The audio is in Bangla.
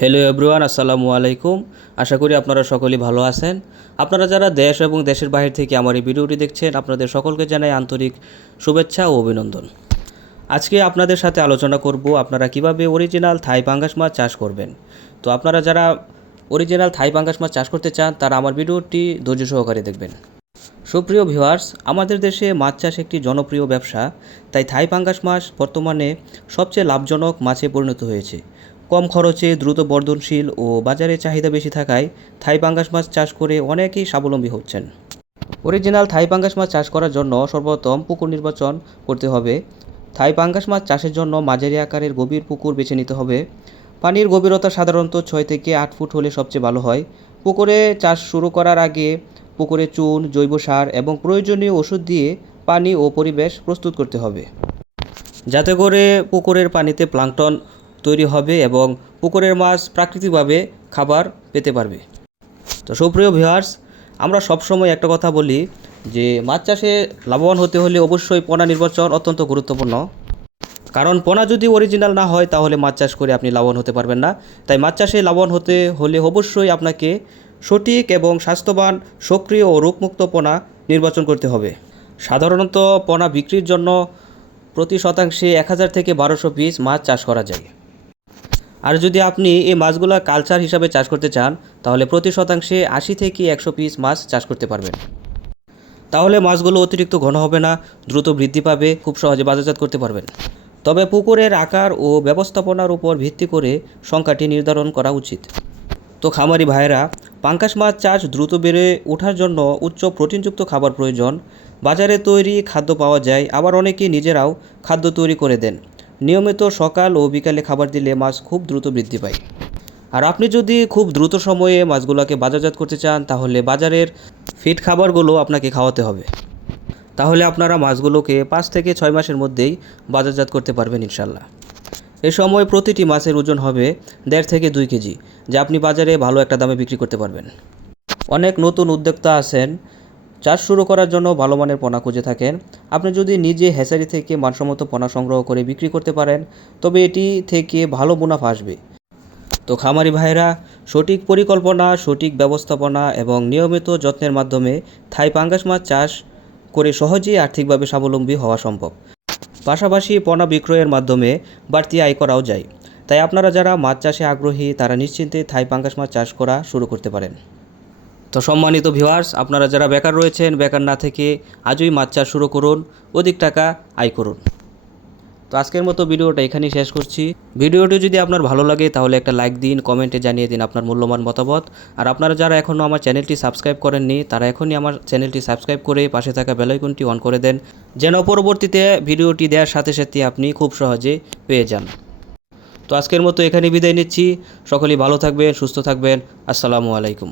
হ্যালো এভরিওয়ান আসসালামু আলাইকুম। আশা করি আপনারা সকলেই ভালো আছেন। আপনারা যারা দেশ এবং দেশের বাইরে থেকে আমার এই ভিডিওটি দেখছেন, আপনাদের সকলকে জানাই আন্তরিক শুভেচ্ছা ও অভিনন্দন। আজকে আপনাদের সাথে আলোচনা করব আপনারা কীভাবে অরিজিনাল থাই পাঙ্গাস মাছ চাষ করবেন। তো আপনারা যারা অরিজিনাল থাই পাঙ্গাস মাছ চাষ করতে চান, তারা আমার ভিডিওটি ধৈর্য সহকারে দেখবেন। সুপ্রিয় ভিউয়ার্স আমাদের দেশে মাছ চাষ একটি জনপ্রিয় ব্যবসা। তাই থাই পাঙ্গাস মাছ বর্তমানে সবচেয়ে লাভজনক মাছে পরিণত হয়েছে। কম খরচে দ্রুত বর্ধনশীল ও বাজারে চাহিদা বেশি থাকায় থাই পাঙ্গাস মাছ চাষ করে অনেকেই স্বাবলম্বী হচ্ছেন। অরিজিনাল থাই পাঙ্গাস মাছ চাষ করার জন্য সর্বপ্রথম পুকুর নির্বাচন করতে হবে। থাই পাঙ্গাস মাছ চাষের জন্য মাঝারি আকারের গভীর পুকুর বেছে নিতে হবে। পানির গভীরতা সাধারণত ছয় থেকে আট ফুট হলে সবচেয়ে ভালো হয়। পুকুরে চাষ শুরু করার আগে পুকুরে চুন, জৈব সার এবং প্রয়োজনীয় ওষুধ দিয়ে পানি ও পরিবেশ প্রস্তুত করতে হবে। যাতে করে পুকুরের পানিতে প্লাঙ্কটন তৈরি হবে এবং পুকুরের মাছ প্রাকৃতিকভাবে খাবার পেতে পারবে। তো সুপ্রিয় ভিউয়ার্স আমরা সবসময় একটা কথা বলি যে মাছ চাষে লাভবান হতে হলে অবশ্যই পোনা নির্বাচন অত্যন্ত গুরুত্বপূর্ণ। কারণ পোনা যদি অরিজিনাল না হয়, তাহলে মাছ চাষ করে আপনি লাভবান হতে পারবেন না। তাই মাছ চাষে লাভবান হতে হলে অবশ্যই আপনাকে সঠিক এবং স্বাস্থ্যবান, সক্রিয় ও রোগমুক্ত পোনা নির্বাচন করতে হবে। সাধারণত পোনা বিক্রির জন্য প্রতি শতাংশে এক হাজার থেকে বারোশো পিস মাছ চাষ করা যায়। আর যদি আপনি এই মাছগুলো কালচার হিসাবে চাষ করতে চান, তাহলে প্রতি শতাংশে আশি থেকে একশো পিস মাছ চাষ করতে পারবেন। তাহলে মাছগুলো অতিরিক্ত ঘন হবে না, দ্রুত বৃদ্ধি পাবে, খুব সহজে বাজারজাত করতে পারবেন। তবে পুকুরের আকার ও ব্যবস্থাপনার উপর ভিত্তি করে সংখ্যাটি নির্ধারণ করা উচিত। তো খামারি ভাইয়েরা, পাঙ্কাশ মাছ চাষ দ্রুত বেড়ে ওঠার জন্য উচ্চ প্রোটিনযুক্ত খাবার প্রয়োজন। বাজারে তৈরি খাদ্য পাওয়া যায়, আবার অনেকে নিজেরাও খাদ্য তৈরি করে দেন। নিয়মিত সকাল ও বিকালে খাবার দিলে মাছ খুব দ্রুত বৃদ্ধি পায়। আর আপনি যদি খুব দ্রুত সময়ে মাছগুলোকে বাজারজাত করতে চান, তাহলে বাজারের ফিট খাবারগুলো আপনাকে খাওয়াতে হবে। তাহলে আপনারা মাছগুলোকে পাঁচ থেকে ছয় মাসের মধ্যেই বাজারজাত করতে পারবেন ইনশাল্লাহ এ সময় প্রতিটি মাছের ওজন হবে দেড় থেকে দুই কেজি, যা আপনি বাজারে ভালো একটা দামে বিক্রি করতে পারবেন। অনেক নতুন উদ্যোক্তা আছেন চাষ শুরু করার জন্য ভালো মানের পোনা খুঁজে থাকেন। আপনি যদি নিজে হ্যাচারি থেকে মানসম্মত পোনা সংগ্রহ করে বিক্রি করতে পারেন, তবে এটি থেকে ভালো মুনাফা আসবে। তো খামারি ভাইরা সঠিক পরিকল্পনা, সঠিক ব্যবস্থাপনা এবং নিয়মিত যত্নের মাধ্যমে থাই পাঙ্গাস মাছ চাষ করে সহজেই আর্থিকভাবে স্বাবলম্বী হওয়া সম্ভব। পাশাপাশি পণা বিক্রয়ের মাধ্যমে বাড়তি আয় করাও যায়। তাই আপনারা যারা মাছ চাষে আগ্রহী, তারা নিশ্চিন্তে থাই পাঙ্গাস মাছ চাষ করা শুরু করতে পারেন। তো সম্মানিত ভিউয়ার্স আপনারা যারা বেকার রয়েছেন, বেকার না থেকে আজই মাছ চাষ শুরু করুন, অধিক টাকা আয় করুন। তো আজকের মতো ভিডিওটা এখানেই শেষ করছি। ভিডিওটি যদি আপনার ভালো লাগে, তাহলে একটা লাইক দিন কমেন্টে জানিয়ে দিন আপনার মূল্যবান মতামত। আর আপনারা যারা এখনও আমার চ্যানেলটি সাবস্ক্রাইব করেননি, তারা এখনই আমার চ্যানেলটি সাবস্ক্রাইব করে পাশে থাকা বেলাইকনটি অন করে দেন, যেন পরবর্তীতে ভিডিওটি দেওয়ার সাথে সাথে আপনি খুব সহজে পেয়ে যান। তো আজকের মতো এখানে বিদায় নিচ্ছি। সকলেই ভালো থাকবেন, সুস্থ থাকবেন। আসসালামু আলাইকুম।